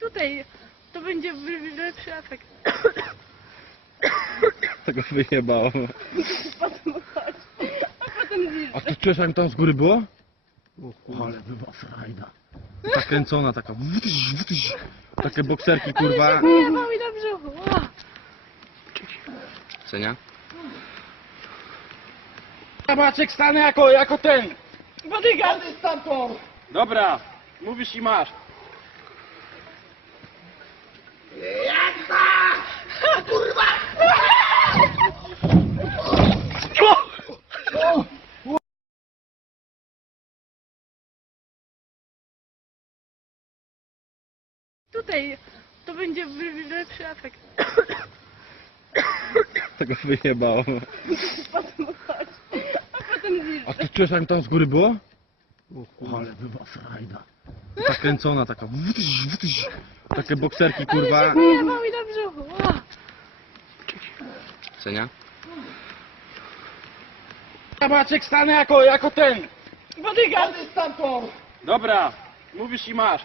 Tutaj to będzie lepszy efekt. Tego wyjebało. Potem chodź, a potem zjeżdża. A ty czujesz, jak tam z góry było? O, ale była frajda. Ta kręcona, taka wtyś. Takie bokserki, kurwa. Ale się wyjebał i na brzuchu. O. Co nie? Maciek, stanę jako ten. Bodyguard! Stamtąd. Dobra, mówisz i masz. Tutaj to będzie lepszy efekt. Tego wyjebało. Potem chodź, a potem A zjeżdża. ty czujesz, jak tam z góry było? O, ale była frajda. Ta kręcona, taka wtyś. Takie bokserki, Ale kurwa. się wyjebał i na brzuchu. O. Co nie? Maciek, stanę jako ten. Bodyguard! Stamtąd. Dobra, mówisz i masz.